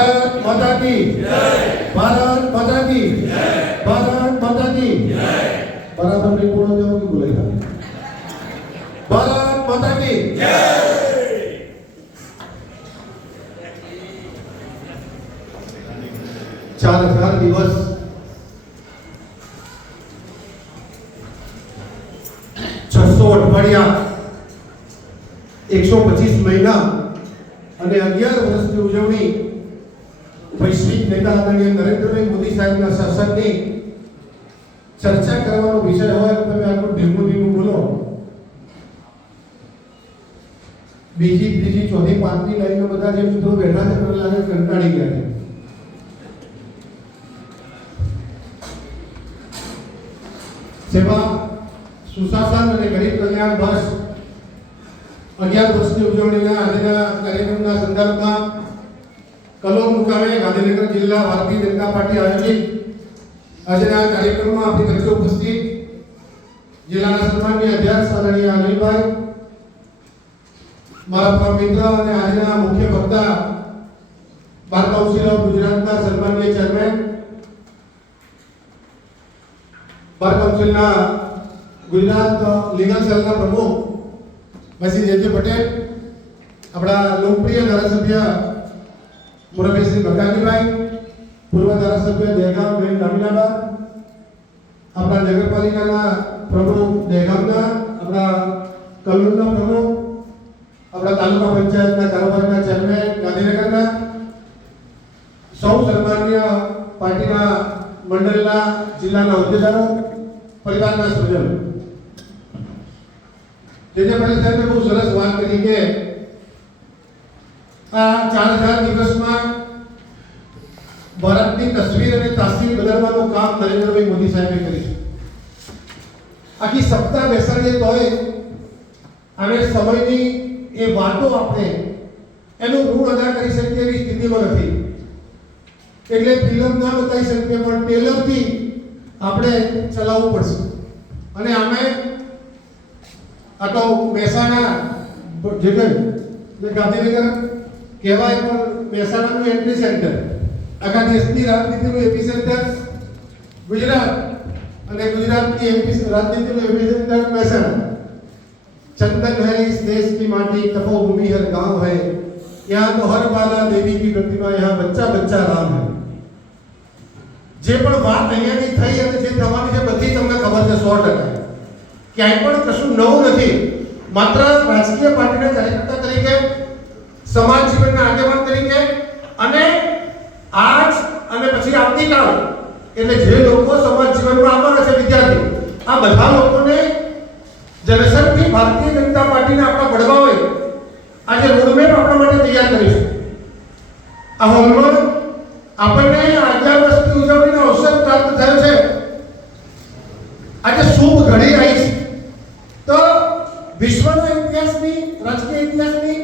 भारत माता की जय। भारत माता की जय। भारत माता की जय। बराबर में बोलो जो बोलेगा। भारत माता की जय। 4000 દિવસ 600 અઠવાડિયા 125 મહિના અને 11 વર્ષની ઉજવણી વૈશ્વિક નેતા આદરણીય નરેન્દ્રભાઈ મોદી સાહેબના શાસનની ચર્ચા કરવાનો વિષય હોય તો તમે આટલું ધીમું બોલો. બીજી ત્રીજી ચોથી પાંચમી લાઈનમાં બધા જે મિત્રો બેઠા છે મને લાગે કંટાળી ગયા છે. સેવા સુશાસન અને ગરીબ કલ્યાણ વર્ષ 11 વર્ષની ઉજવણીના આજના કાર્યક્રમના સંદર્ભમાં કલોલ મુકામે ગાંધીનગર જિલ્લા ભારતીય જનતા પાર્ટી આયોજિત આજના કાર્યક્રમમાં આપણી વચ્ચે ઉપસ્થિત જિલ્લાના સન્માનીય અધ્યક્ષ આદરણીય અનિલભાઈ, મારા પરમ મિત્ર અને આજના મુખ્ય વક્તા બાર કાઉન્સિલ ઓફ ગુજરાતના સન્માનીય ચેરમેન, બાર કાઉન્સિલના ગુજરાત લીગલ સેલના પ્રમુખ શ્રી જે પટેલ, આપણા લોકપ્રિય ધારાસભ્ય मुरब्बी श्री बकाजीभाई, पूर्व धारासभ्य देगाम बेन नामिनाबाद, अपना नगरपालिका प्रमुख देगामना, अपना कलोलना प्रमुख, अपना तालुका पंचायत कारोबार चेरमेन गांधीनगर, सौ सन्मान्य पार्टी मंडल जिला होद्देदारों, परिवार सभ्यों, जेजे पटेल साहेब ने बहुत सरस बात करी के 4000 દિવસમાં ભારતની તસવીર અને તાસીર બદલવાનું કામ નરેન્દ્રભાઈ મોદી સાહેબે કર્યું છે. આખી સત્તા બેસાડીએ તોય અને સમયની એ વાતો આપણે એનું ઋણ અદા કરી શકીએ એવી સ્થિતિમાં નથી. એટલે ફિલ્મ ના બતાવી શકીએ પણ ટેલરથી આપણે ચલાવવું પડશે. અને આમે આ તો મહેસાણા જે ગાંધીનગર કહેવાય પણ મહેસાણાનું એન્ટ્રી સેન્ટર, આખા દેશની રાજનીતિનું એપી સેન્ટર ગુજરાત અને ગુજરાતની રાજનીતિનું એપી સેન્ટર મહેસાણા. चंदन है इस देश की माटी, तपोभूमि हर गांव है, यहाँ तो हर बाला देवी की प्रतिमा, यहाँ बच्चा बच्चा राम है. જે પણ વાત અહીંયાની થઈ અને જે થવાની છે બધી તમને ખબર છે 100%. ક્યાંય પણ કશું નવું નથી. માત્ર રાજકીય પાર્ટીના કાર્યકર્તા તરીકે, સમાજ જીવનના આગેવાન તરીકે અને આજ અને પછી આવતીકાલ એટલે જે લોકો સમાજ જીવનમાં આવવાના છે વિદ્યાર્થી, આ બધા લોકોને જનસંઘની ભારતીય જનતા પાર્ટીના આપણા વડવાઓએ આજે રોડમેપ આપણા માટે તૈયાર કરીશું. આ હોલમાં આપણને 11 વર્ષની ઉજવણીનો અવસર પ્રાપ્ત થયો છે. આજે શુભ ઘડી આવી છે. તો વિશ્વના ઇતિહાસની, રાજકીય ઇતિહાસની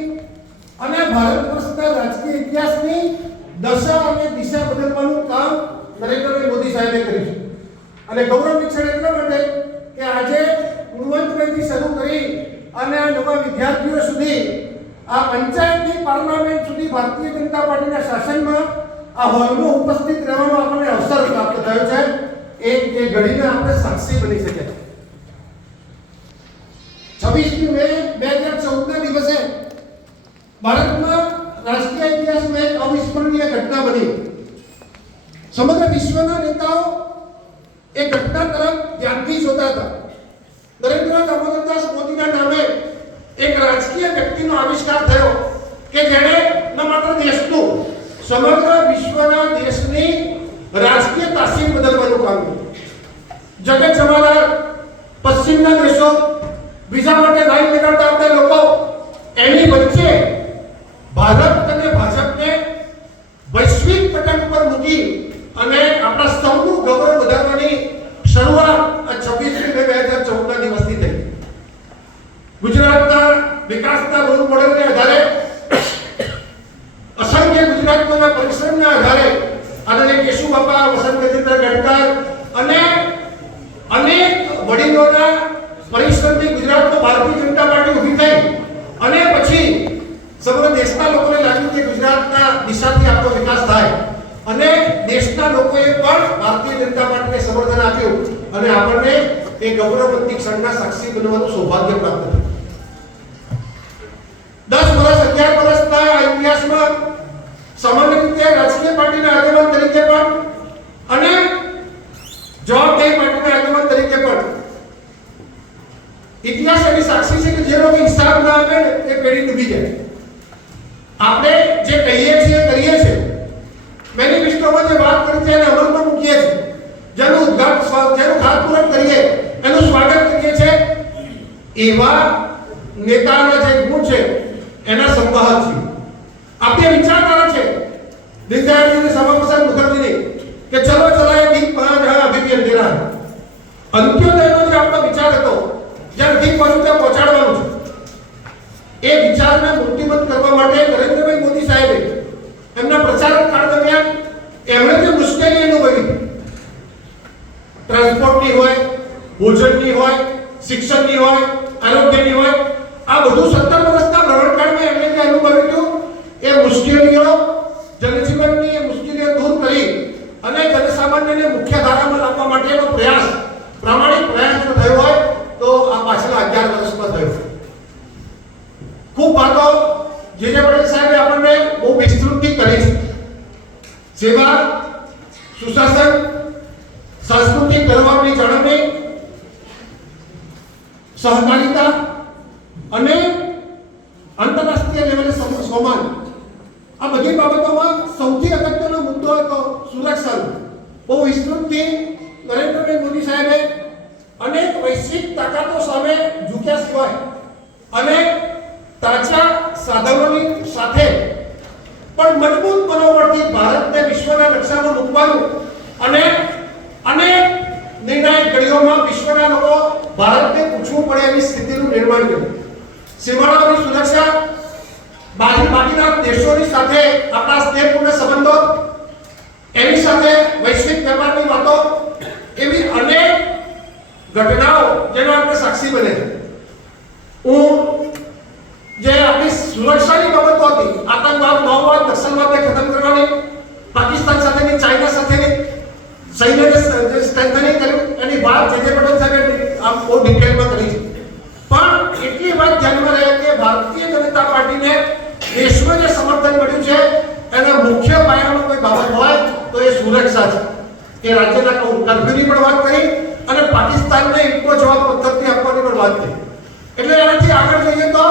અને ભારત વર્ષના રાજકીય ઇતિહાસની દશા અને દિશા બદલવાનું કામ નરેન્દ્રભાઈ મોદી સાહેબે કર્યું છે. અને ગૌરવની ક્ષણ એટલા માટે કે આજે ગુણવંતભાઈથી શરૂ કરી અને આ નવા વિદ્યાર્થીઓ સુધી, આ પંચાયતની પાર્લામેન્ટ સુધી ભારતીય જનતા પાર્ટીના શાસનમાં આ હોલમાં ઉપસ્થિત રહેવાનો આપણને અવસર પ્રાપ્ત થયો છે. એ ઘડીને આપણે સાક્ષી બની શકે. 26 મે 2014ના દિવસે ભારતમાં રાષ્ટ્રીય ઇતિહાસમાં એક અવિસ્મરણીય ઘટના બની. સમગ્ર વિશ્વના નેતાઓ એ ઘટના તરફ ધ્યાનથી જોતા હતા. નરેન્દ્ર દામોદરદાસ મોદીના નામે એક રાજકીય વ્યક્તિનો આવિષ્કાર થયો કે જેણે ન માત્ર દેશનું, સમગ્ર વિશ્વના દેશની રાજકીય તાસીર બદલવાનું કામ કર્યું. જગત જમાનાર પશ્ચિમના દેશો, બીજા માટે લાઈન લગાડતા આપણા લોકો, એની વચ્ચે ભારત અને ભાજપને વૈશ્વિક પટલ પર મૂકી અને આપણા સૌનું ગૌરવ વધારવાની શરૂઆત 26 મે 2014ના દિવસથી થઈ. ગુજરાતના વિકાસના રોલ મોડેલને આધારે, અસંખ્ય ગુજરાતીઓના પરિશ્રમના આધારે આદરણીય કેશુબાપા, વસંત ગજેન્દ્ર ગડકર અને અનેક વડીલોના પરિશ્રમથી ગુજરાતમાં ભારતીય જનતા પાર્ટી ઊભી થઈ અને પછી સમગ્ર દેશના લોકોને લાગ્યું કે ગુજરાતના દિશાથી આપણો વિકાસ થાય. થાય અને દેશના લોકોએ પણ ભારતીય જનતા પાર્ટીને સમર્થન આપ્યું અને આપણને એ ગૌરવવંતી ક્ષણના સાક્ષી બનવાનું સૌભાગ્ય પ્રાપ્ત થયું. 10 વર્ષ 11 વર્ષના ઇતિહાસમાં સામાન્ય રીતે રાજકીય પાર્ટીના આગેવાન તરીકે પણ અને જવાબદારી પાર્ટીના આગેવાન તરીકે પણ ઇતિહાસ એની સાક્ષી છે કે જે લોકો હિસાબ ના આપે ને એ પેઢી ડૂબી જાય. આપણે જે કહીએ છીએ કરીએ છીએ, મેનિફેસ્ટોમાં જે વાત કરી છે એને અમલમાં મૂકીએ છીએ, જેનું જેનું ખાતમુહૂર્ત કરીએ એનું સ્વાગત કરીએ છીએ, એવા નેતાના જે ગુણ છે એના સંવાહક છે. આપણી વિચારધારા છે દીનદયાળજી શ્યામાપ્રસાદ મુખર્જીની કે ચલો ચલાએ દીપ વહાં જહાં અભી ભી અંધેરા હૈ. અંત્યોદયનો જે આપણો વિચાર હતો, જ્યાં દીપ વસ્તુ ત્યાં પહોંચાડવાનું છે, એ વિચારને મૂર્તિમંત કરવા માટે નરેન્દ્રભાઈ મોદી સાહેબે એમના પ્રચાર કાળ દરમિયાન એમણે જે મુશ્કેલી અનુભવી, ટ્રાન્સપોર્ટની હોય, ભોજનની હોય, શિક્ષણની હોય, આરોગ્યની હોય, આ બધું 17 વર્ષના ભ્રમણકાળમાં એમણે જે અનુભવ્યું હતું એ મુશ્કેલીઓ, જનજીવનની એ મુશ્કેલીઓ દૂર કરી અને જનસામાન્યને મુખ્ય ધારામાં લાવવા માટેનો પ્રયાસ, પ્રામાણિક પ્રયાસ જો થયો હોય તો આ પાછલા 11 વર્ષમાં થયો. ખૂબ વાતો જે પટેલ સાહેબે આપણને બહુ વિસ્તૃતથી કરી છે. સેવા, સુશાસન, સાંસ્કૃતિક ધરોહરની જાળવણી, સહકારિતા અને આંતરરાષ્ટ્રીય લેવલે સ્વમાન, આ બધી બાબતોમાં સૌથી અગત્યનો મુદ્દો હતો સુરક્ષાનો. બહુ વિસ્તૃતથી નરેન્દ્રભાઈ મોદી સાહેબે અનેક વૈશ્વિક તાકાતો સામે ઝૂક્યા સિવાય અને તાજા સાધનોની સાથે પણ મજબૂત મનોબળથી ભારતને વિશ્વના નકશામાં મૂકવાનું અને અનેક નિર્ણાયક ઘડીઓમાં વિશ્વના લોકો ભારતને પૂછવું પડે એવી સ્થિતિનું નિર્માણ કર્યું. સીમાડાઓની સુરક્ષા, બાકીના દેશોની સાથે આપણા સ્નેહપૂર્ણ સંબંધો, એની સાથે વૈશ્વિક વેપારની વાતો, એવી અનેક ઘટનાઓ જેનો આપણે સાક્ષી બને. હું જે આપણી સુરક્ષાની બાબતો હતી, આતંકવાદ, માઓવાદ, નક્સલવાદને ખતમ કરવાની, પાકિસ્તાન સાથેની, ચાઇના સાથેની સૈન્યને સ્ટ્રેન્થનિંગ કર્યું, એની વાત જે પટેલ સાહેબે આમ બહુ ડિટેલમાં કરી છે. પણ એટલી વાત ધ્યાનમાં રહે કે ભારતીય જનતા પાર્ટીને દેશમાં જે સમર્થન મળ્યું છે એના મુખ્ય પાયામાં કોઈ બાબત હોય તો એ સુરક્ષા છે. એ રાજ્યના કર્ફ્યુની પણ વાત કરી અને પાકિસ્તાનને એકનો જવાબ પદ્ધતિ આપવાની પણ વાત કરી. એટલે એનાથી આગળ જઈએ તો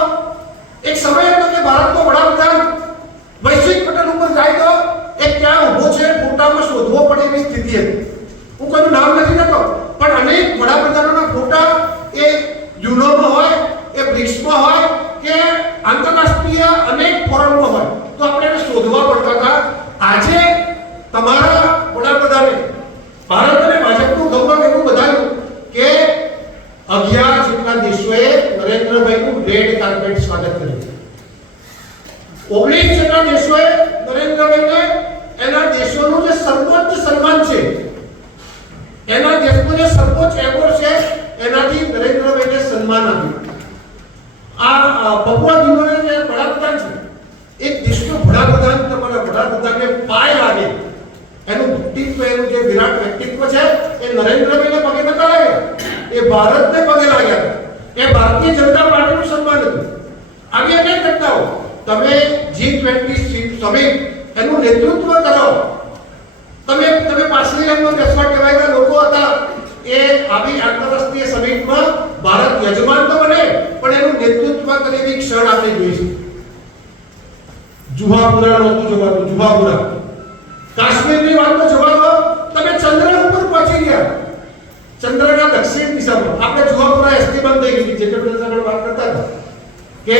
એક સમય હતો કે ભારતનો વડાપ્રધાન વૈશ્વિક પટલ ઉપર જાય તો એ ક્યાં ઊભો છે ફોટામાં શોધવો પડે એવી સ્થિતિ હતી. હું કોઈનું નામ નથી લેતો, પણ અનેક વડાપ્રધાનોના ફોટા એ યુરોપમાં હોય, એ બ્રિક્સમાં હોય કે આંતરરાષ્ટ્રીય અનેક ફોરમમાં હોય તો આપણે એને શોધવા પડતા હતા. આજે તમારા વડાપ્રધાને ભારત અને ભાજપનું ગૌરવ એવું બધાયું કે 11 જેટલા દેશોએ નરેન્દ્રભાઈનું રેડ કાર્પેટ સ્વાગત કર્યું. 19 જેટલા દેશોએ નરેન્દ્રભાઈને એના દેશોનું જે સર્વોચ્ચ સન્માન છે, એના દેશનો જે સર્વોચ્ચ એવોર્ડ છે એનાથી નરેન્દ્રભાઈને સન્માન આપ્યું. આ પપુઆ ન્યૂગિનીના જે વડાપ્રધાન છે, એક દેશનો વડાપ્રધાન તમારા વડાપ્રધાનને પાય લાગે એનું વ્યક્તિત્વ, એનું જે વિરાટ વ્યક્તિત્વ છે એ નરેન્દ્રભાઈને પગે નતા લાગ્યા, એ ભારતને પગે લાગ્યા. એ ભારતીય જનતા પાર્ટીનું સન્માન હતું. આવી અનેક ઘટનાઓ. તમે G20 સમિટ એનું નેતૃત્વ કરો, તમે પાછલી લાઈનમાં બેસવા કહેવાયેલા લોકો હતા. એ આવી આંતરરાષ્ટ્રીય સમિટમાં ભારત યજમાન તો બને પણ એનું નેતૃત્વ કરેલી ક્ષણ આપણે જોઈ છે. જુહાપુરા નહોતું જવાતું, જુહાપુરા. કાશ્મીરની વાત તો જવા દો, તમે ચંદ્ર ઉપર પહોંચી ગયા, ચંદ્રના દક્ષિણ દિશામાં. આપણે જુહાપુરા એસટી બંધ થઈ ગઈ, જે પટેલ સાહેબ વાત કરતા હતા કે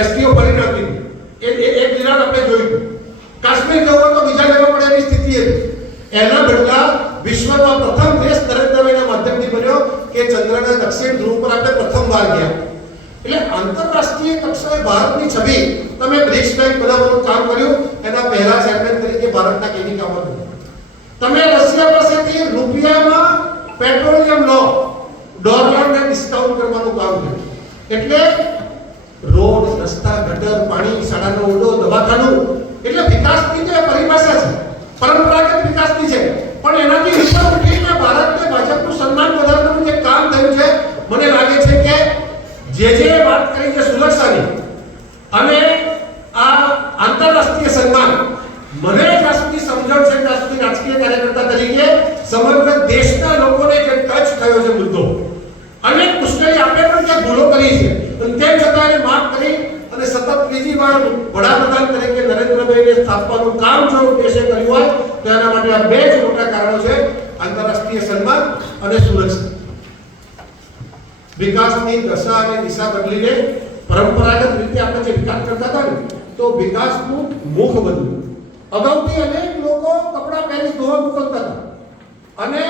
એસટીઓ ફરી નાખી, એક નિરાશ આપણે જોયું. કાશ્મીર જવું તો બીજા લેવા પડે એવી સ્થિતિ હતી. એના બદલા વિશ્વનો પ્રથમ દેશ નરેન્દ્રભાઈના માધ્યમથી બન્યો કે ચંદ્રના દક્ષિણ ધ્રુવ પર આપણે પ્રથમવાર ગયા. એટલે આંતરરાષ્ટ્રીય કક્ષાએ ભારતની છબી તમે બ્રિક્સ બેંક બનાવવાનું કામ કર્યું, એના પહેલા ચેરમેન તરીકે ભારતના કેવી કામ હતું. તમે રશિયા પાસેથી રૂપિયામાં પેટ્રોલિયમ લો, ડોલરને ડિસ્કાઉન્ટ કરવાનું કામ કર્યું. એટલે રોડ, રસ્તા, ગટર, પાણી, શાળાનો ઓરડો, દવાખાનું, એટલે વિકાસની જે પરિભાષા છે પરંપરાગત વિકાસની છે, પણ એનાથી ઉપર ઉઠીને ભારતને ભાજપનું સન્માન વધારવાનું જે કામ થયું છે, મને લાગે છે કે જે વાત કરી છે સુરક્ષાની અને આ આંતરરાષ્ટ્રીય સન્માન, મને જ્યાં સુધી સમજણ છે ત્યાં સુધી રાજકીય કાર્યકર્તા તરીકે સમગ્ર દેશના લોકોને જે ટચ થયો છે મુદ્દો, અનેક મુશ્કેલી આપણે પણ જે ભૂલો કરી છે અને તેમ છતાં એને માફ કરી અને સતત ત્રીજી વાર વડાપ્રધાન તરીકે નરેન્દ્રભાઈને સ્થાપવાનું કામ જો દેશે કર્યું હોય તો એના માટે આ બે જ મોટા કારણો છે, આંતરરાષ્ટ્રીય સન્માન અને સુરક્ષા. વિકાસની દશા અને દિશા બદલીને પરંપરાગત રીતે આપણે જે વિકાસ કરતા હતા ને, તો વિકાસનું મુખ બદલ્યું. અગાઉથી અનેક લોકો કપડાં પહેરી ધોવા મોકલતા હતા અને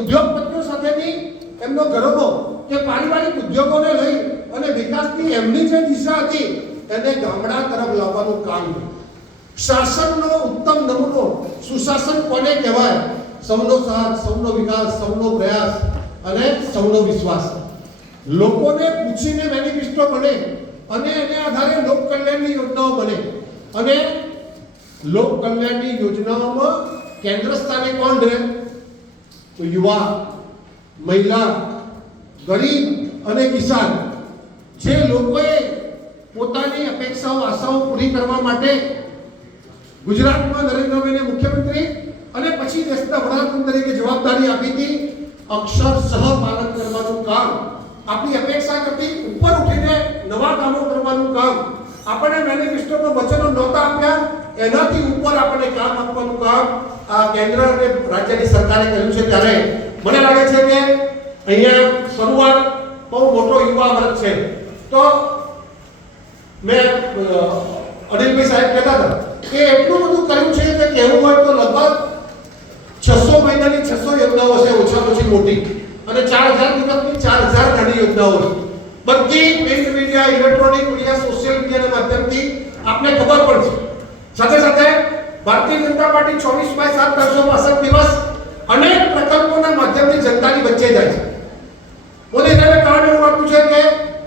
ઉદ્યોગપતિઓ સાથેની એમનો ગરબો કે પારિવારિક ઉદ્યોગોને લઈ અને વિકાસની એમની જે દિશા હતી એને ગામડા તરફ લાવવાનું કામ કર્યું. શાસનનો ઉત્તમ નમૂનો સુશાસન કોને કહેવાય? સૌનો સાથ, સૌનો વિકાસ, સૌનો પ્રયાસ અને સૌનો વિશ્વાસ. લોકોને પૂછીને મેનિફેસ્ટો બને અને એને આધારે લોક કલ્યાણની યોજનાઓ બને અને લોક કલ્યાણની યોજનાઓમાં કેન્દ્ર સ્થાને કોણ રહે? તો યુવા, મહિલા, ગરીબ અને કિસાન, જે લોકોએ પોતાની અપેક્ષાઓ, આશાઓ પૂરી કરવા માટે ગુજરાતમાં નરેન્દ્રભાઈને મુખ્યમંત્રી અને પછી દેશના વડાપ્રધાન તરીકે જવાબદારી આપી હતી, અક્ષરશઃ પાલન કરવાનું કામ, આપણી અપેક્ષા કરતી ઉપર ઉઠીને નવા કામો કરવાનું કામ, આપણે મેનિફેસ્ટોમાં વચનો નહોતા આપ્યા એનાથી ઉપર આપણે કામ આપવાનું કામ આ કેન્દ્ર અને રાજ્યની સરકારે કર્યું છે. ત્યારે મને લાગે છે કે અહીંયા શરૂઆત બહુ મોટો યુવા વર્ગ છે. તો મેં અનિલભાઈ સાહેબ કહેતા હતા કે એટલું બધું કર્યું છે કે કહેવું હોય તો લગભગ 600 મહિનાની 600 યોજનાઓ છે ઓછામાં ઓછી મોટી અને 4000 દિવસની 4000 નાની યોજનાઓ છે. બધી print media, electronic media, social મીડિયાના માધ્યમથી આપને ખબર પડશે. સાથે સાથે ભારતીય જનતા પાર્ટી 24/7 દિવસ અનેક પ્રકલ્પોના માધ્યમથી જનતાની વચ્ચે જાય છે. મોદી સાહેબે કારણ એવું આપ્યું છે કે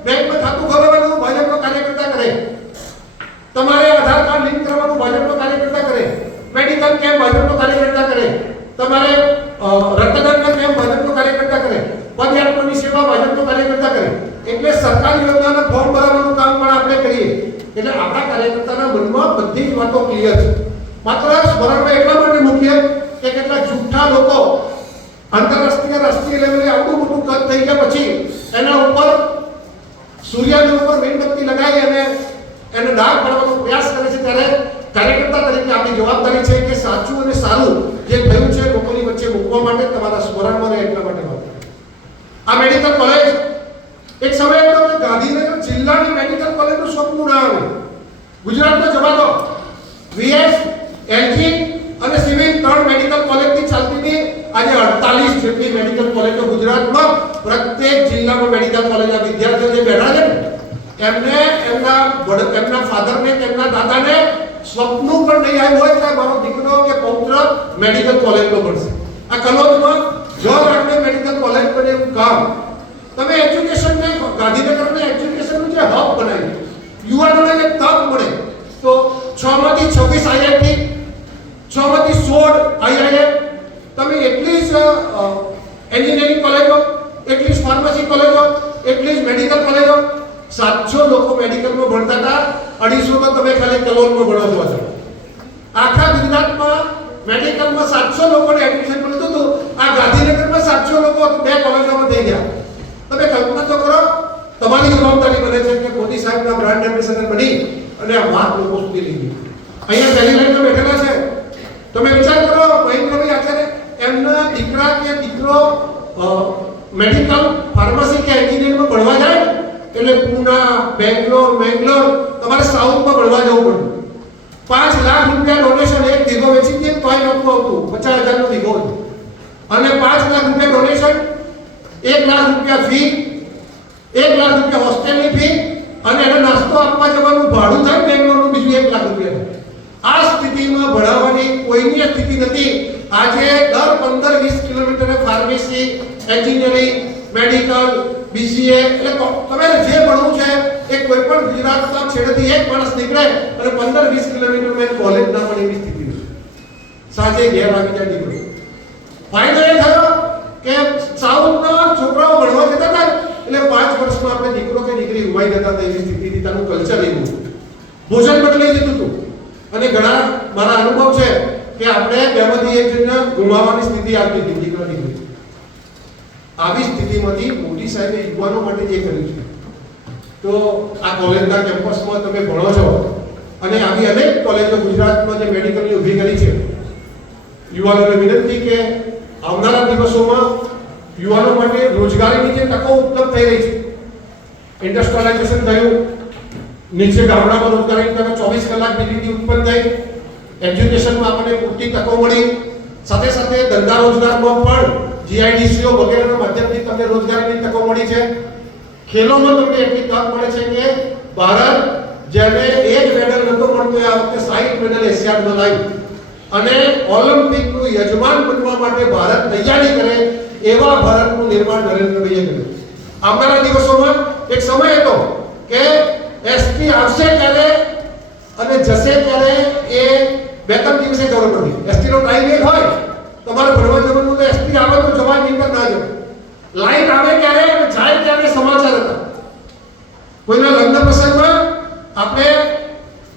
બેંકમાં ખાતું ખોલાવવાનું ભાજપનો કાર્યકર્તા કરે, તમારે આધાર કાર્ડ લિંક કરવાનું ભાજપનો કાર્યકર્તા કરે, મેડિકલ કેમ્પ ભાજપનો કાર્યકર્તા કરે, તમારે રક્તદાનના કેમ્પ ભાજપનો કાર્યકર્તા કરે, પદયાત્રાની સેવા ભાજપનો કાર્યકર્તા કરે. એટલે સરકારી યોજનાના ફોર્મ ભરવાનું કામ પણ આપણે કરીએ. એટલે આપણા કાર્યકર્તાના મનમાં બધી જ વાતો ક્લિયર છે. માત્ર સ્મરણમાં એટલા માટે મુખ્ય કે કેટલા જૂઠા લોકો આંતરરાષ્ટ્રીય રાષ્ટ્રીય લેવલે આટલું મોટું કદ થઈ ગયા પછી એના ઉપર સૂર્યની ઉપર મીણબત્તી લગાવી અને એને ડાઘ પાડવાનો પ્રયાસ કરે છે. ત્યારે કાર્યકર્તા તરીકે આપણી જવાબદારી છે કે સાચું અને સારું જે થયું છે લોકોની વચ્ચે મૂકવા માટે તમારા સ્મરણમાં રહે એટલા માટે વાત. આ મેડિકલ કોલેજ એક સમય હતો કે ગાંધીનગર જિલ્લાની મેડિકલ કોલેજનું સ્વપ્ન ના આવે. ગુજરાતનો જવા દો, વીએસ, એલજી અને સિવિલ 3 મેડિકલ કોલેજથી ચાલતી હતી. આજે 48 જેટલી મેડિકલ કોલેજો ગુજરાતમાં પ્રત્યેક જિલ્લામાં મેડિકલ કોલેજના વિદ્યાર્થીઓ જે બેઠા છે એમને એમના ફાધરને તેમના દાદાને સ્વપ્નું પણ નહીં આવ્યું હોય કે મારો દીકરો કે પૌત્ર મેડિકલ કોલેજમાં ભણશે. આ કલોલમાં જો આપણે મેડિકલ કોલેજ બને એવું કામ તમે એજ્યુકેશનને ગાંધીનગરને એજ્યુકેશનનું જે હબ બનાવ્યું, યુવાનોને એક તક મળે તો 6 માંથી 26 આઈઆઈટી, 6 માંથી 16 આઈઆઈએમ, તમે એટલી જ એન્જિનિયરિંગ કોલેજો, એટલી જ ફાર્મસી કોલેજો, એટલી જ મેડિકલ કોલેજો. 700 લોકો મેડિકલમાં ભણતા હતા, 250 તો તમે ખાલી કલોલમાં ભણો છો. આખા ગુજરાતમાં મેડિકલમાં 700 લોકોને એડમિશન મળતું હતું. આ ગાંધીનગરમાં 700 લોકો 2 કોલેજોમાં થઈ ગયા. તમે કલ્પના તો કરો, તમારી જવાબદારી બને છે કે મોદી સાહેબના બ્રાન્ડ એમ્બેસેડર બની અને આ વાત લોકો સુધી લઈ ગઈ. અહીંયા પહેલી લાઈનમાં બેઠેલા છે. તમે વિચાર કરો, મહેન્દ્રભાઈ આચાર્ય એમના દીકરા કે દીકરો મેડિકલ, ફાર્મસી કે એન્જિનિયરિંગમાં ભણવા જાય એટલે પૂના, બેંગ્લોર તમારે સાઉથમાં ભણવા જવું પડે. 5 લાખ રૂપિયા ડોનેશન, એક દીઘો વેચી દે તોય નહોતું આવતું, 50,000 નો દીઘો અને 5 લાખ રૂપિયા ડોનેશન, 1 લાખ રૂપિયા ફી, 1 લાખ રૂપિયા હોસ્ટેલની ફી અને એને નાસ્તો આપવા જવાનું ભાડું થાય બેંગ્લોરનું બીજું 1 લાખ રૂપિયા. આ સ્થિતિમાં ભણાવવાની કોઈની સ્થિતિ નથી. આજે દર 15-20 કિલોમીટરે ફાર્મસી, એન્જિનિયરિંગ, મેડિકલ, બીસીએ એટલે તમે જે ભણવું છે એ કોઈ પણ ગુજરાતના છેડેથી એક માણસ નીકળે અને 15-20 કિલોમીટર મેં કોલેજ ના પણ એવી સ્થિતિ છે. સાંજે ઘેર આવી જાય દીકરો. ફાયદો એ થયો કે સાઉથના છોકરાઓ ભણવા જતા હતા એટલે 5 વર્ષમાં આપણે દીકરો કે દીકરી ઉભાઈ જતા હતા એવી સ્થિતિથી તાનું કલ્ચર એવું ભોજન બદલાઈ જતું હતું. અને ઘણા મારા અનુભવ છે કે આપણે બેમાંથી એક જણને ગુમાવવાની સ્થિતિ આવતી હતી દીકરા દીકરી. આવી સ્થિતિમાંથી મોદી સાહેબે યુવાનો માટે જે કર્યું છે, તો આ કોલેજના કેમ્પસમાં તમે ભણો છો અને આવી અનેક કોલેજો ગુજરાતમાં જે મેડિકલની ઊભી કરી છે, યુવાનોને વિનંતી કે આવનારા દિવસોમાં યુવાનો માટે રોજગારીની જે તકો ઉપલબ્ધ થઈ રહી છે, ઇન્ડસ્ટ્રીયલાઇઝેશન થયું, નીચે ગામડામાં રોજગારીની તકો 24 કલાક ડિગ્રી ઉત્પન્ન થઈ, એજ્યુકેશનમાં આપણને પૂરતી તકો મળી, સાથે સાથે ધંધા રોજગારમાં પણ જીઆઈડીસીઓ વગેરેના માધ્યમથી તમને રોજગારીની તકો મળી છે. ખેલોમાં તમને એટલી તક મળે છે કે ભારત જેને એક મેડલ નતો મળતો આ વખતે 60 મેડલ એશિયાડમાં લાવ્યું અને ઓલિમ્પિકનું યજમાન બનવા માટે ભારત તૈયારી કરે એવા ભારતનું નિર્માણ નરેન્દ્રભાઈએ કર્યું. આવનારા દિવસોમાં એક સમય હતો કે એસટી આવશે ત્યારે અને જશે ત્યારે એ 2-3 દિવસે જરૂર પડતી. એસટી નો ટાઈમ એક હોય, તમારે ભણવા જવાનું તો એસટી આવે તો જવા નહીં ના જાય. લાઈન આવે ત્યારે અને જાય ત્યારે સમાચાર હતા. કોઈના લગ્ન પ્રસંગમાં આપણે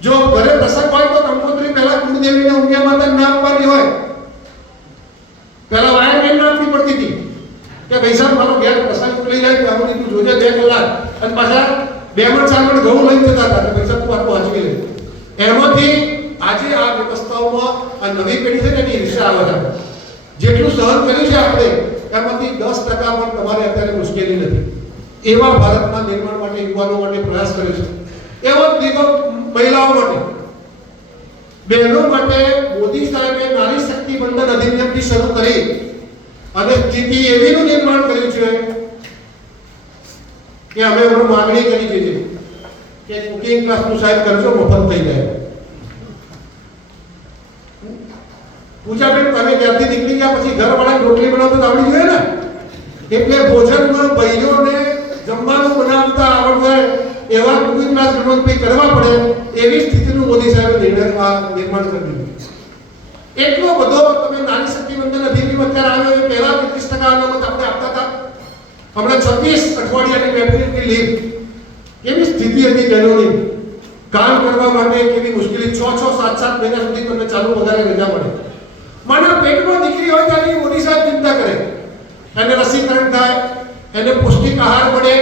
જો ઘરે પ્રસંગ હોય તો કંકોત્રી પહેલા કુળદેવીને ઉમિયા માતાનું નામ આપવાની હોય. પહેલા વાયરમેન નામ આપવી પડતી હતી કે ભાઈ સાહેબ મારો ઘેર પ્રસંગ લઈ જાય તો આપણે તું જોજે 2 કલાક અને પાછા 2 મણ 4 મણ ઘઉં લઈ જતા હતા કે ભાઈ સાહેબ તું આટલું વાંચવી લે. એમાંથી આજે આ વ્યવસ્થાઓમાં આ નવી પેઢી છે ને એની ઈર્ષા આવે છે. જેટલું સહન કર્યું છે આપણે એમાંથી 10% પણ તમારે અત્યારે મુશ્કેલી નથી. એવા ભારતના નિર્માણ માટે યુવાનો માટે પ્રયાસ કર્યો છે. એવો દીકરો મહિલાઓ માટે, બહેનો માટે મોદી સાહેબે નારી શક્તિ બંધન અધિનિયમથી શરૂ કરી અને સ્થિતિ એવીનું નિર્માણ કર્યું છે કે અમે હમણાં માંગણી કરી છે કે કુકિંગ ક્લાસનું સાહેબ કરજો મફત થઈ જાય. પૂજાબેન તમે ત્યાંથી નીકળી ગયા પછી ઘરવાળા રોટલી બનાવતા આવડી જોઈએ ને, એટલે ભોજનમાં ભાઈઓને જમવાનું બનાવતા આવડે એવા કુકિંગ ક્લાસ કરવા પડે એવી સ્થિતિનું મોદી સાહેબે નિર્માણ કરી દીધું. એટલો બધો તમે નારી શક્તિ બંધન અધિનિયમ અત્યારે આવ્યો એ પહેલા 30% અનામત આપણે આપતા હતા. હમણાં 36 અઠવાડિયાની મેટર્નિટી લીવ. એવી સ્થિતિ હતી બહેનોની. કામ કરવા માટે કેવી મુશ્કેલી, 6-6, 7-7 મહિના સુધી તમને ચાલુ વગેરે રજા મળે. માના પેટમાં દીકરી હોય ત્યારે મોદી સાહેબ ચિંતા કરે, એને રસીકરણ થાય, એને પૌષ્ટિક આહાર મળે,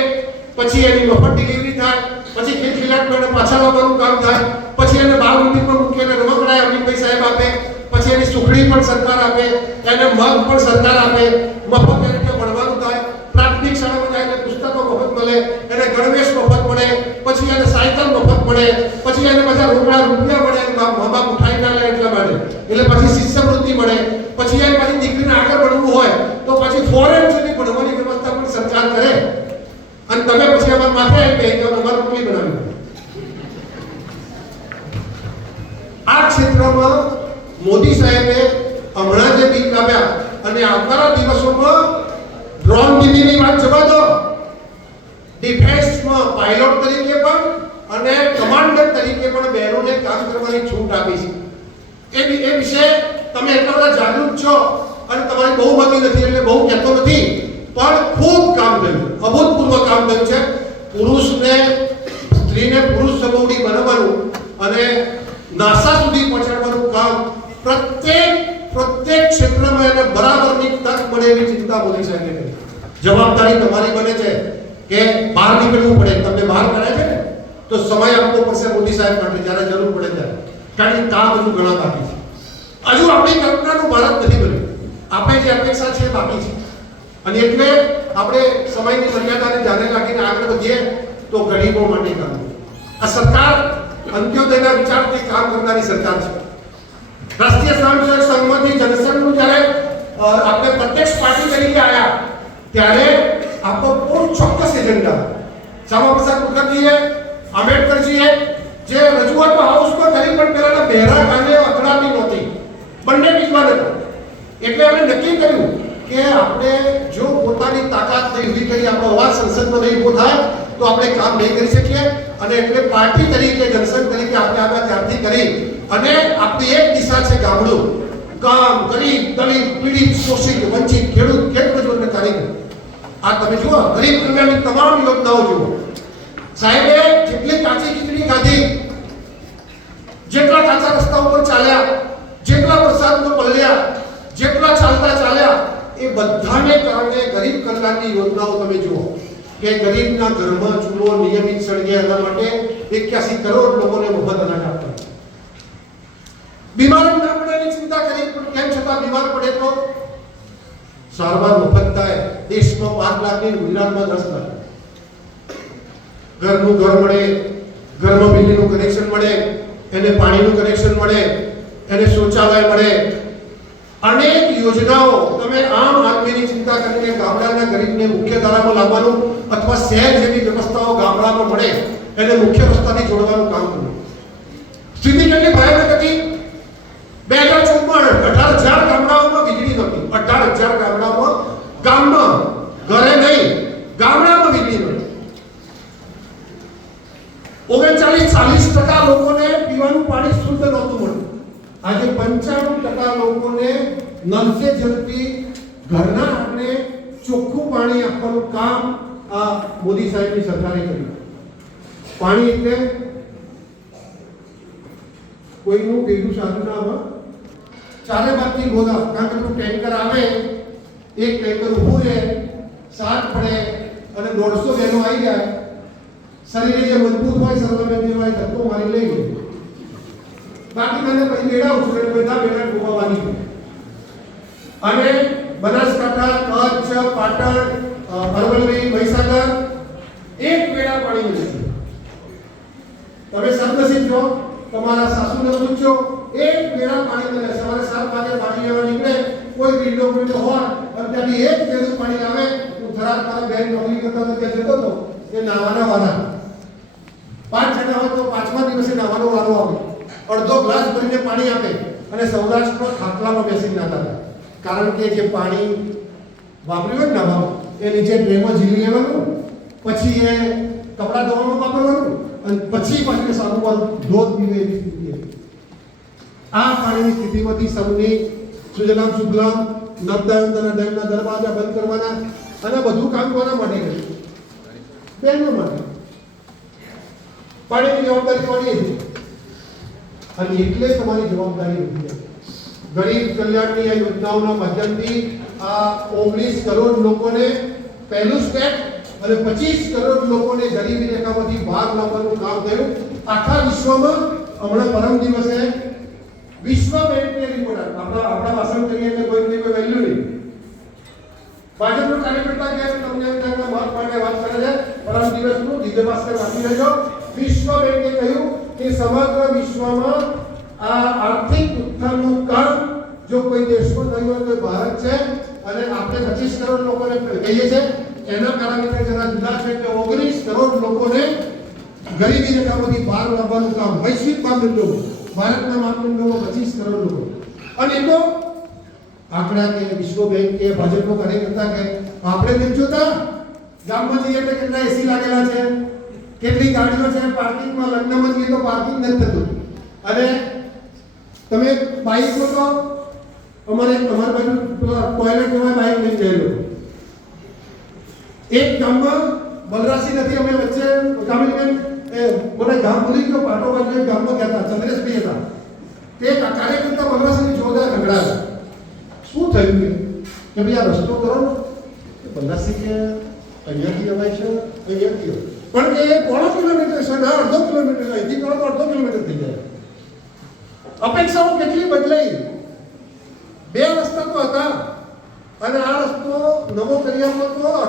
પછી એની મફત ડિલિવરી થાય, પછી ખેલખિલાટ પાછા લાવવાનું કામ થાય, પછી એને બાળ મંદિરમાં મૂકી એને રમકડા અમિતભાઈ સાહેબ આપે, પછી એની સુખડી પણ સરકાર આપે, એને મગ પણ સરકાર આપે, મફત એને ભણવાનું થાય, પ્રાથમિક શાળામાં જાય એટલે પુસ્તકો મફત મળે, એને ગણવેશ મફત મળે, પછી એને સાયકલ મફત મળે, પછી એને બધા રૂપિયા મળે, મા બાપ ઉઠાઈ ના લે એટલા માટે, એટલે પછી શિષ્યવૃત્તિ મળે, પછી એને પાછી દીકરીને આગળ ભણવું હોય તો પછી ફોરેન સુધી ભણવાની વ્યવસ્થા પણ સરકાર કરે અને તમે પછી અમારા માથે આવી ગઈ તો અમારે રોટલી બનાવી. આ ક્ષેત્રમાં મોદી સાહેબે હમણાં જે બિલ લાવ્યા અને આવનારા દિવસોમાં ડ્રોન દીદીની વાત જવા દો, ડિફેન્સમાં પાયલોટ તરીકે પણ અને કમાન્ડર તરીકે પણ બહેનોને કામ કરવાની છૂટ આપી છે. એ વિશે તમે એટલા બધા જાગૃત છો અને તમારી બહુમતી નથી એટલે બહુ કહેતો નથી, પણ ખૂબ કામ કર્યું, અભૂતપૂર્વ કામ કર્યું છે. પુરુષને સ્ત્રીને પુરુષ સમૂહની બનાવવાનું અને નાસા સુધી પહોંચાડવાનું કામ પ્રત્યેક ક્ષેત્રમાં એને બરાબરની તક મળે એવી ચિંતા મોદી સાહેબે કરી. જવાબદારી તમારી બને છે કે બહાર નીકળવું પડે, તમને બહાર કાઢે છે ને તો સમય આપવો પડશે મોદી સાહેબ માટે જ્યારે જરૂર પડે ત્યારે, કારણ કે કામ હજુ ઘણા બાકી છે. હજુ આપણી કલ્પનાનું ભારત નથી બન્યું, આપણે જે અપેક્ષા છે બાકી છે અને એટલે આપણે સમયની મર્યાદાને ધ્યાને રાખીને આગળ વધીએ તો ગરીબો માટે કામ. આ સરકાર અંત્યોદયના વિચારથી કામ કરનારી સરકાર છે. રાષ્ટ્રીય સ્વયંસેવક સંઘમાંથી જનસંઘનું જ્યારે આપણે પ્રત્યક્ષ પાર્ટી તરીકે આવ્યા ત્યારે આપણો બહુ ચોક્કસ એજન્ડા શ્યામાપ્રસાદ મુખર્જીએ, આંબેડકરજીએ જે રજૂઆતો હાઉસમાં કરી પણ પહેલાના બહેરા કાને અકળાવી નહોતી, બંને બીજમાં હતા. એટલે અમે નક્કી કર્યું કે આપણે જો પોતાની તાકાત નહીં ઊભી કરી, આપણો અવાજ સંસદમાં નહીં ઊભો થાય તો આપણે કામ નહીં કરી શકીએ અને એટલે પાર્ટી તરીકે જનસંઘ તરીકે આપણે આવ્યા ત્યારથી કરી અને આપણી એક દિશા છે ગામડું. ગામ, ગરીબ, દલિત, પીડિત, શોષિત, વંચિત, ખેડૂત, ખેતમજૂર અને કારીગર, આ તમે જુઓ ગરીબ કલ્યાણની તમામ યોજનાઓ જુઓ. સાહેબે જેટલી કાચી ખીચડી ખાધી, જેટલા કાચા રસ્તા ઉપર ચાલ્યા, જેટલા વરસાદમાં પલળ્યા, જેટલા ચાલતા ચાલ્યા, એ બધાને કારણે ગરીબ કલ્યાણની યોજનાઓ તમે જુઓ કે ગરીબના ઘરમાં ચૂલો નિયમિત સળગે, એના માટે 81 કરોડ લોકોને મફત અનાજ આપતા. બીમાર ના પડેની ચિંતા કરી, પણ કેમ છતાં બીમાર પડે તો સારવાર મફત થાય. દેશમાં 5 લાખની, ગુજરાતમાં 10 લાખ. ઘરનું ઘર મળે, ઘરમાં વીજળીનું કનેક્શન મળે, એને પાણીનું કનેક્શન મળે, એને શૌચાલય મળે. અનેક યોજનાઓ તમે આમ આદમીની ચિંતા કરીને ગામડાના ગરીબને મુખ્ય ધારામાં લાવવાનું અથવા શહેર જેવી વ્યવસ્થાઓ ગામડામાં મળે એને મુખ્ય રસ્તાથી જોડવાનું કામ કર્યું. સ્થિતિ કેટલી ભયાનક હતી. 2014 18,000 ગામડાઓમાં વીજળી નહોતી. 18,000 ગામડાઓમાં, ગામમાં, ઘરે નહીં, ગામડામાં વીજળી નહોતી. 39-40% લોકોને પીવાનું પાણી શુદ્ધ નહોતું મળતું. આજે 95% લોકોને નળ સે જલથી ઘરના આંગણે ચોખ્ખું પાણી આપવાનું કામ આ મોદી સાહેબની સરકારે કર્યું. પાણી એટલે કોઈનું ભેગું સાધુ ના હોય, ચારે બાજુથી ગોદા, કારણ કે ટેન્કર આવે, એક ટેન્કર ઊભું રહે, સાત પડે અને 150 બહેનો આવી જાય, શરીરે જે મજબૂત હોય સર્વમેન જેવા ધક્કો મારી લઈ ગયો. બાકી મને પછી બેડા ઉછળે, બધા બેડા ડૂબાવાની. અને બનાસકાંઠા, કચ્છ, પાટણ, અરવલ્લી, મહીસાગર એક બેડા પાણી નથી. તમે સદનસીબ છો, તમારા સાસુને પૂછો, એક બેડા પાણી મળે. સવારે 7 વાગે પાણી લેવા નીકળે, કોઈ વિન્ડો હોય અને ત્યાંથી એક બેડું પાણી આવે. હું થરાદ મારા બેન નોકરી કરતા હતો ત્યાં જતો હતો, એ નાવાના વાળા 5 જણા હોય તો 5મા દિવસે નાવાનો વારો આવે. અડધો ગ્લાસ ભરીને પાણી આપે અને સૌરાષ્ટ્રમાં ખાટલામાં બેસીને નાતા હતા. કારણ કે જે પાણી વાપર્યું હોય ને નાવામાં, એ નીચે ડ્રેમાં ઝીલી લેવાનું, પછી એ કપડાં ધોવામાં વાપરવાનું અને પછી પાછું સાબુમાં ધોધ પીવે એવી સ્થિતિ હતી. આ પાણીની સ્થિતિમાંથી સૌની સુજલામ સુફલામ, નર્મદા ડેમના દરવાજા બંધ કરવાના અને બધું કામ કોના માટે કર્યું? બહેનો માટે. પાણીની જવાબદારી કોની હતી? અને એટલે તમારી જવાબદારી હતી. ગરીબ કલ્યાણની આ યોજનાઓના માધ્યમથી આ 19 કરોડ લોકોને પહેલું સ્ટેપ અને 25 કરોડ લોકોને ગરીબી રેખામાંથી બહાર લાવવાનું કામ થયું. આખા વિશ્વમાં હમણાં પરમ દિવસે વિશ્વ બેંકની રિપોર્ટ, આપણા ભાષણ કરીએ તો કોઈ વેલ્યુ નહીં. ભાજપનો કાર્યકર્તા કે તમને મત માટે વાત કરે છે. પરમ દિવસનું દિવ્ય ભાસ્કર વાંચી લેજો. વિશ્વ બેંકે કહ્યું કે સમગ્ર વિશ્વમાં આ આર્થિક ઉત્થાનનું કામ જો કોઈ દેશમાં થયું હોય તો ભારત છે. અને આપણે 25 કરોડ લોકોને કહીએ છીએ, એના પેરામીટર જરા જુદા છે કે 19 કરોડ લોકોને ગરીબી રેખામાંથી બહાર લાવવાનું કામ વૈશ્વિક માપદંડો, ભારતના માપદંડોમાં 25 કરોડ લોકો. અને એ તો આંકડા કે વિશ્વ બેંક કે ભાજપનો કાર્યકર્તા કે આપણે તેમ જોતા ગામમાં જઈએ એટલે કેટલા એસી લાગેલા છે, કેટલી ગાડીઓ છે પાર્કિંગમાં. લગ્નમાં જઈએ તો પાર્કિંગ નથી થતું. અને તમે બાઇકમાં તો અમારી બાજુ ટોયલેટ જેવા બાઇક લઈને ગયેલો. એક ગામમાં બલરાસી નથી, અમે વચ્ચે કામિલબેન મને ગામ ભૂલી ગયો, પાટો બાજુ એક ગામમાં ગયા હતા, ચંદ્રેશભાઈ હતા. તે કાર્યકર્તા બલરાસીની જોરદાર ઝઘડા. શું થયું કે ભાઈ આ રસ્તો કરો ને, બલરાસી કે અહીંયાથી અવાય છે, અહીંયાથી પણ કે 1.5 કિલોમીટર છે, 1.5 કિલોમીટર, અહીંથી કરો તો 1.5 કિલોમીટર થઈ જાય. અપેક્ષાઓ કેટલી બદલાઈ. 2 રસ્તા તો હતા અને આ રસ્તો નવો કરી આપો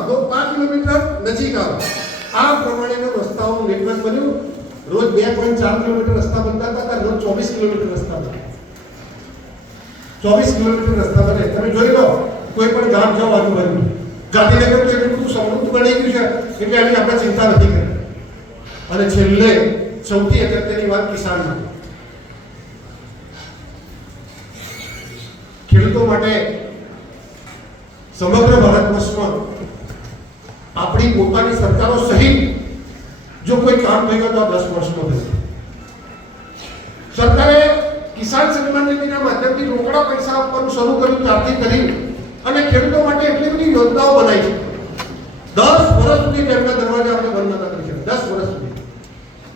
તો 5 કિલોમીટર નજીક આવે. આ પ્રમાણેના રસ્તાઓનું નેટવર્ક બન્યું. રોજ 2.4 કિલોમીટર રસ્તા બનતા હતા, રોજ 24 કિલોમીટર રસ્તા બને. 24 કિલોમીટર રસ્તા બને. તમે જોઈ લો, કોઈ પણ ગામ જાઓ આજુબાજુ, ગાંધીનગર તો એટલું બધું સમૃદ્ધ બની ગયું છે એટલે એની આપણે ચિંતા નથી કરી. અને છેલ્લે સૌથી અગત્યની વાત કિસાનની. ખેડૂતો માટે સમગ્ર ભારત વર્ષમાં આપણી પોતાની સરકારો સહિત જો કોઈ કામ થયું તો 10 વર્ષમાં થયું. સરકારે કિસાન સન્માન નિધિના માધ્યમથી રોકડા પૈસા આપવાનું શરૂ કર્યું ત્યારથી કરી અને ખેડૂતો માટે એટલી બધી યોજનાઓ બનાવી છે. 10 વર્ષ સુધી તેમના દરવાજા આપણે બંધ નતા કરી શકતા. 10 વર્ષ સુધી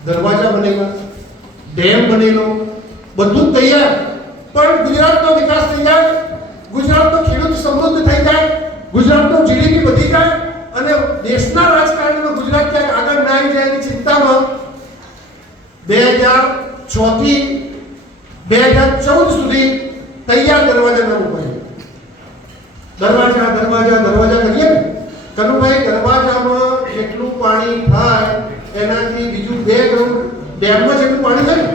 દરવાજા બનેલા, ડેમ બનેલો, બધું તૈયાર, પણ ગુજરાતનો વિકાસ થઈ જાય, ગુજરાતનો ખેડૂત સમૃદ્ધ થઈ જાય, ગુજરાતનો જીડીપી વધી જાય અને દેશના રાજકારણમાં ગુજરાત ક્યાંક આગળ ના આવી જાય એની ચિંતામાં 2006 થી 2014 સુધી તૈયાર દરવાજા ના મુકાય. દરવાજા કરીએ ને કનુભાઈ, દરવાજામાં જેટલું પાણી થાય એનાથી બીજું 2 ગણું ડેમમાં જેટલું પાણી થાય ને,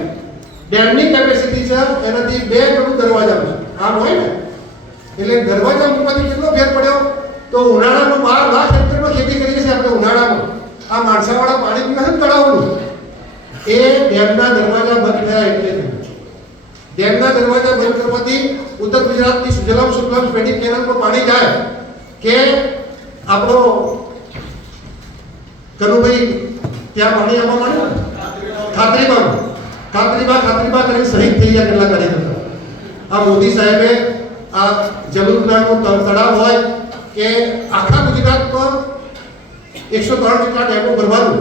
ડેમની કેપેસિટી છે એનાથી 2 ગણું દરવાજામાં છે. આમ હોય ને એટલે દરવાજા મૂકવાથી કેટલો ફેર પડ્યો? તો ઉનાળામાં 12 લાખ હેક્ટરમાં ખેતી કરીએ છીએ આપણે. ઉનાળામાં આ માણસાવાળા પાણી પીવા છે તળાવનું, એ ડેમના દરવાજા બંધ થયા એટલે ડેમના દરવાજા બંધ કરવાથી ઉત્તર ગુજરાતની સુજલામ સુફલામ પેડી કેનાલમાં પાણી જાય કે આપણો કનુભાઈ ત્યાં પાણી આવવા માંડ્યું ખાતરીબા કરીને શહીદ થઈ ગયા કેટલા કાર્યકર્તા. આ મોદી સાહેબે આ જલુલનાનું તળાવ હોય કે આખા ગુજરાતમાં 103 જેટલા ડેમો ભરવાનું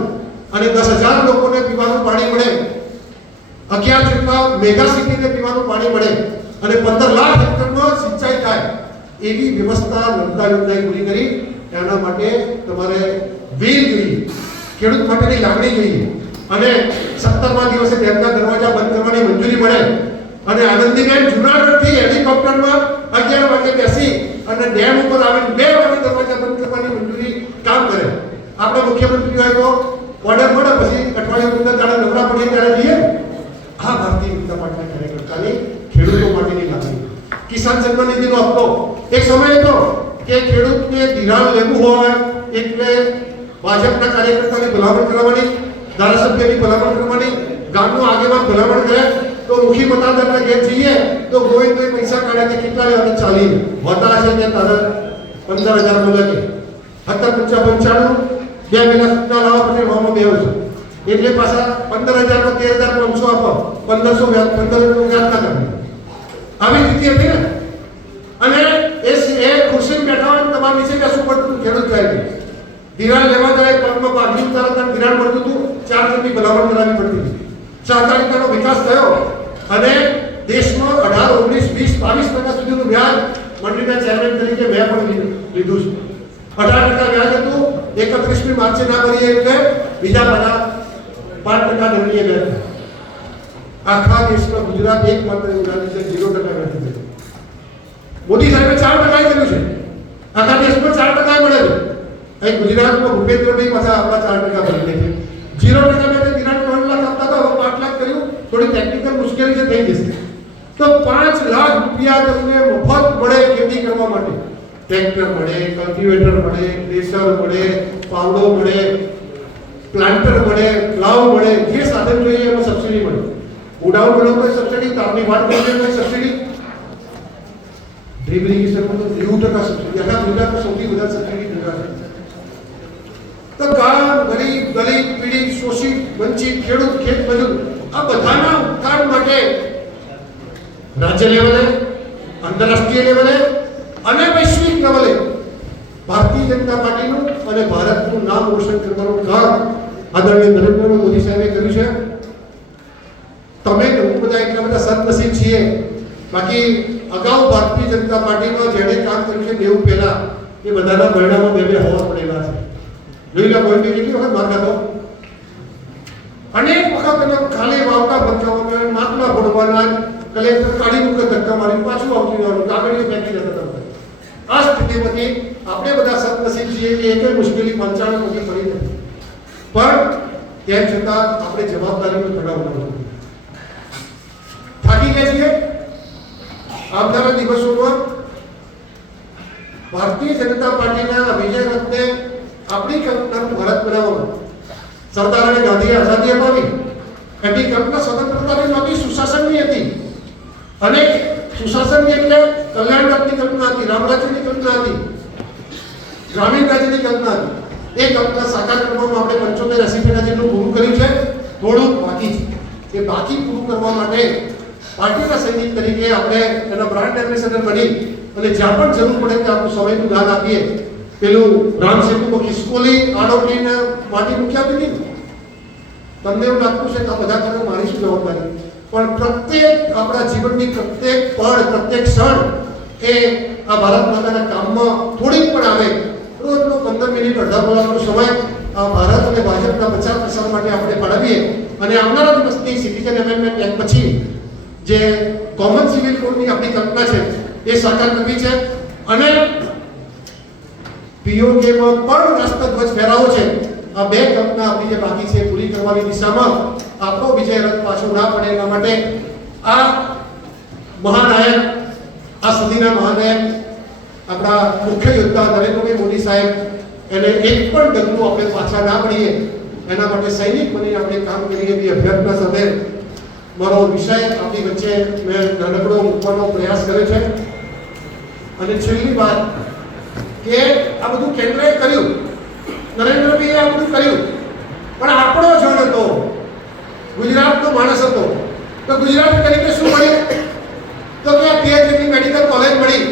અને 10,000 લોકોને પીવાનું પાણી મળે, 11 જેટલા મેગા સિટીને પીવાનું પાણી મળે અને 15 લાખ હેક્ટરમાં સિંચાઈ થાય એવી વ્યવસ્થા નર્મદા યોજનાએ પૂરી કરી. એના માટે તમારે વીર જોઈએ, ખેડૂત માટેની લાગણી જોઈએ અને 17મા દિવસે ડેમના દરવાજા બંધ કરવાની મંજૂરી મળે અને આનંદીબેન જુનાગઢથી હેલિકોપ્ટરમાં 11 વાગે બેસી અને ડેમ ઉપર આવીને 2 વાગે દરવાજા બંધ કરવાની મંજૂરી કામ કરે. આપણે મુખ્યમંત્રી હોય તો ઓર્ડર મળે, પછી અઠવાડિયું અંદર તારે નવરા પડીએ ત્યારે જઈએ. આ ભારતીય જનતા પાર્ટીના કાર્યકર્તાની ખેડૂતો માટેની લાગણી. કિસાન સન્માન નિધિનો હપ્તો એક સમય હતો કે ખેડૂતને ધિરાણ લેવું હોય એટલે ભાજપના કાર્યકર્તાની ભલામણ કરવાની, ધારાસભ્યની ભલામણ કરવાની, ગામનો આગેવાન ભલામણ કરે તો મુખી મતદારના ઘેર જઈએ તો ગોવિંદભાઈ પૈસા કાઢે કે કેટલા લેવાને ચાલી હોતા છે કે તારે 15,000 બોલે કે 17,95 2 મહિના સૂચના લાવવા પછી હોમાં બેવું છે એટલે પાછા 15,000 માં 13,500 આપો, 1,500 વ્યાજ 15 વ્યાજ ના કરે. આવી રીતે હતી ને અને એ ખુરશી બેઠા હોય તમારે નીચે બેસવું પડતું ખેડૂત જાય. ધિરાણ લેવા જાય પગમાં પાઘડી ઉતારતા ધિરાણ મળતું હતું, 4 જણની ભલામણ કરાવવી પડતી હતી. સહકારિતાનો વિકાસ થયો અને દેશમાં 18, 19, 20, 22% સુધીનું વ્યાજ મંડળીના ચેરમેન તરીકે મેં પણ લીધું છે. 18% વ્યાજ હતું, 31મી માર્ચે ના ભરીએ એટલે બીજા બધા 5% દંડીય વ્યાજ. આખા દેશમાં ગુજરાત એકમાત્ર એવું રાજ્ય છે 0% વ્યાજ છે. મોદી સાહેબે 4% કર્યું છે. આખા દેશમાં 4% મળે છે. અહીં ગુજરાતમાં ભૂપેન્દ્રભાઈ પાછા આપણા 4% ભરી દે છે. 0% મેં ધિરાણ 3 લાખ આપતા હતા, હવે 5 લાખ કર્યું. થોડી ટેકનિકલ મુશ્કેલી છે, થઈ જશે. તો 5 લાખ રૂપિયા તમને મફત મળે ખેતી કરવા માટે. ટ્રેક્ટર મળે, કલ્ટિવેટર મળે, થ્રેશર મળે, પાવડો મળે, પ્લાન્ટર મળે, પ્લાવ મળે, જે સાધન જોઈએ એમાં સબસિડી મળે. ગોડાઉન બનાવવા કોઈ સબસિડી, તારની વાડ બનાવવા કોઈ સબસિડી, ડ્રીપ ઇરિગેશનમાં તો 90% સબસિડી. આખા ગુજરાતમાં સૌથી વધારે સબસિડી ગુજરાત. તો ગામ, ગરીબ, દલિત, પીડિત, શોષિત, વંચિત, ખેડૂત, ખેત મજૂર આ બધાના ઉત્થાન માટે રાજ્ય લેવલે, આંતરરાષ્ટ્રીય લેવલે અને વૈશ્વિક લેવલે ભારતીય જનતા પાર્ટીનું અને ભારતનું નામ રોશન કરવાનું કામ આદરણીય નરેન્દ્ર મોદી સાહેબે કર્યું છે. તમે બધા એટલા બધા સદનસીબ છીએ. બાકી અગાઉ ભારતીય જનતા પાર્ટીમાં જેણે કામ કર્યું છે 90 પહેલા એ બધાના પરિણામો બે હોવા પડેલા છે. જોઈ લો કોઈ કેટલી વખત માર ખાતો, અનેક વખત એને ખાલી વાવટા બચાવવા માટલા ફોડવાના, કલેક્ટર કાઢી મૂકે ધક્કા મારી પાછું આવતી જવાનું, કાગળીઓ ફેંકી જતા હતા. આ સ્થિતિમાંથી આપણે બધા સદનસીબ છીએ કે એક મુશ્કેલી 95 પછી પડી નથી, પણ તેમ છતાં આપણે જવાબદારીનો ચડાવવાનો થાકી ગયા છીએ. આવનારા દિવસોમાં ભારતીય જનતા પાર્ટીના વિજય રથને આપણી કલ્પનાનું ભારત બનાવવાનું. સરદાર અને ગાંધીએ આઝાદી અપાવી, એમની કલ્પના સ્વતંત્રતાની નહોતી, સુશાસનની હતી. અને સુશાસનની એટલે કલ્યાણ રાજ્યની કલ્પના હતી, રામ રાજ્યની કલ્પના હતી, ગ્રામીણ રાજ્યની કલ્પના હતી. એ કલ્પના સાકાર કરવામાં આપણે 75-80% જેટલું પૂરું કર્યું છે. થોડું બાકી છે. એ બાકી પૂરું કરવા માટે પાર્ટીના સૈનિક તરીકે આપણે એના બ્રાન્ડ એમ્બેસેડર બની અને જ્યાં પણ જરૂર પડે કે આપણું સમયનું દાન આપીએ. પેલું રામ સેતુમાં ખિસકોલી આડોટીને માટી મૂકી આપી દીધી. તમને એવું લાગતું છે કે આ બધા કરે મારી શું જવાબદારી? પણ પ્રત્યેક આપણા જીવનની પ્રત્યેક પળ, પ્રત્યેક ક્ષણ એ આ ભારત માતાના કામમાં થોડીક પણ આવે. રોજનો 15 મિનિટ અડધા કલાકનો સમય આ ભારત અને ભાજપના પ્રચાર પ્રસાર માટે આપણે ફાળવીએ અને આવનારા દિવસની સિટીઝન એમેન્ડમેન્ટ એક્ટ પછી જે કોમન સિવિલ કોડની આપણી કલ્પના છે એ સાકાર કરવી છે અને પીઓકેમાં પણ રાષ્ટ્રધ્વજ ફેરાવો છે. આ બે કલ્પના આપણી જે બાકી છે પૂરી કરવાની દિશામાં આપણો વિજય રથ પાછો ના પડે એના માટે આ મહાનાયક, આ સદીના મહાનાયક આપણા મુખ્ય યોદ્ધા નરેન્દ્રભાઈ મોદી સાહેબ એને એક પણ ડગલું આપણે પાછા ના પડીએ એના માટે સૈનિક બનીને આપણે કામ કરીએ એવી અભ્યર્થના સાથે મારો વિષય આપણી વચ્ચે મેં નાનકડો મૂકવાનો પ્રયાસ કર્યો છે. અને છેલ્લી વાત કે આ બધું કેન્દ્રએ કર્યું, નરેન્દ્રભાઈએ આ બધું કર્યું, પણ આપણો જણ હતો, ગુજરાતનો માણસ હતો. તો ગુજરાત તરીકે શું મળ્યું? તો કે 13 જેટલી મેડિકલ કોલેજ મળી,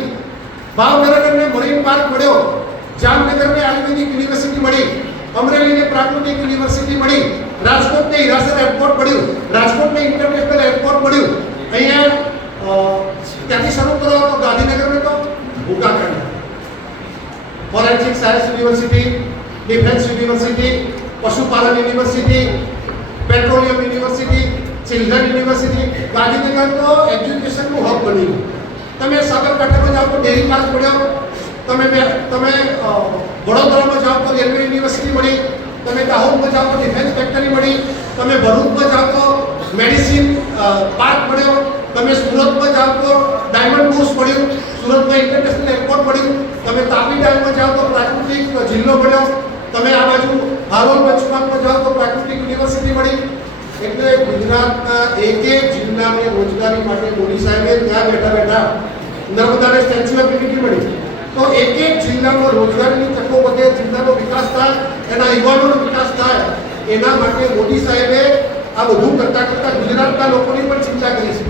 ભાવનગરને મરીન પાર્ક મળ્યો, જામનગરને આયુર્વેદિક યુનિવર્સિટી મળી, અમરેલીને પ્રાકૃતિક યુનિવર્સિટી મળી, રાજકોટને હિરાસર એરપોર્ટ મળ્યું, રાજકોટને ઇન્ટરનેશનલ એરપોર્ટ મળ્યું. અહીંયા ત્યાંથી શરૂ કરો તો ગાંધીનગરમાં તો ભૂકા કાઢ્યા. Forensic science university, defence university, પશુપાલન university, petroleum university, children university. Gandhinagar તો એજ્યુકેશનનું હબ બની ગયું. તમે સાબરકાંઠામાં જાઓ તો ડેરી પાર્ક મળ્યો, તમે વડોદરામાં જાઓ તો રેલવે યુનિવર્સિટી મળી, તમે દાહોદમાં જાઓ તો ડિફેન્સ ફેક્ટરી મળી, તમે ભરૂચમાં જાઓ તો મેડિસિન પાર્ક મળ્યો, તમે સુરતમાં જાઓ તો ડાયમંડ બુર્સ મળ્યું, સુરતમાં ઇન્ટરનેશનલ એરપોર્ટ મળ્યું, તમે તાપી ડામમાં જાઓ તો પ્રાકૃતિક જિલ્લો મળ્યો, તમે આ બાજુ હાલોલ પંચમહાલમાં જાઓ તો પ્રાકૃતિક યુનિવર્સિટી મળી. એટલે ગુજરાતના એક જિલ્લાને રોજગારી માટે મોદી સાહેબે ત્યાં બેઠા બેઠા નર્મદાને સ્ટેચ્યુ ઓફ યુનિટી મળી. તો એક જિલ્લામાં રોજગારીની તકો વધે, જિલ્લાનો વિકાસ થાય, એના યુવાનોનો વિકાસ થાય, એના માટે મોદી સાહેબે આ બધું કરતા કરતા ગુજરાતના લોકોની પણ ચિંતા કરી છે.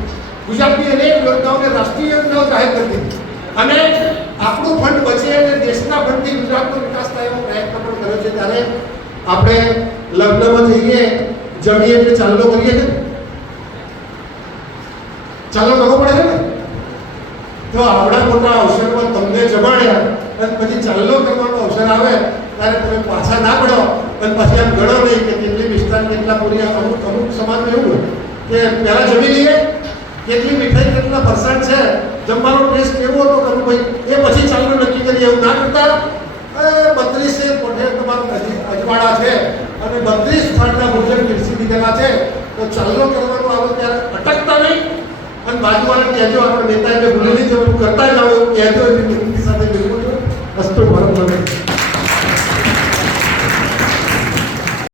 ગુજરાતની અનેક યોજનાઓને રાષ્ટ્રીય યોજનાઓ જાહેર કરી દીધી અને આપણું ફંડ બચે અને દેશના ફંડથી ગુજરાતનો વિકાસ થાય એવો પ્રયત્ન પણ કર્યો છે. ત્યારે આપણે લગ્નમાં જઈએ, જમીએ એટલે ચાલો કરીએ છે, ચાલો કરવો પડે છે ને. તો આવડા મોટા અવસરમાં તમને જમાડ્યા અને પછી ચાલો કરવાનો અવસર આવે ત્યારે તમે પાછા ના પડો અને પછી આમ ગણો નહીં કે કેટલી વિસ્તાર કેટલા પૂરી. અમુક સમાજમાં એવું કે પહેલાં જમી લઈએ, કેટલી મીઠાઈ કેટલા ફરસાણ છે, જમવાનો ટેસ્ટ કેવો હતો કરું ભાઈ, એ પછી ચાલો નક્કી કરીએ. એવું ના કરતા 32 પોઠે તમારું અજવાળા છે અને 32 સ્થળના ભોજન પીરસી દીધેલા છે, તો ચાલો કરવાનું આવે ત્યારે અટકતા નહીં અને બાજુવાળાને કહેજો, આપણે નેતા એટલે ભૂલી નહીં જવું, કરતા જ આવે એવું કહેજો. એની સાથે બિલકુલ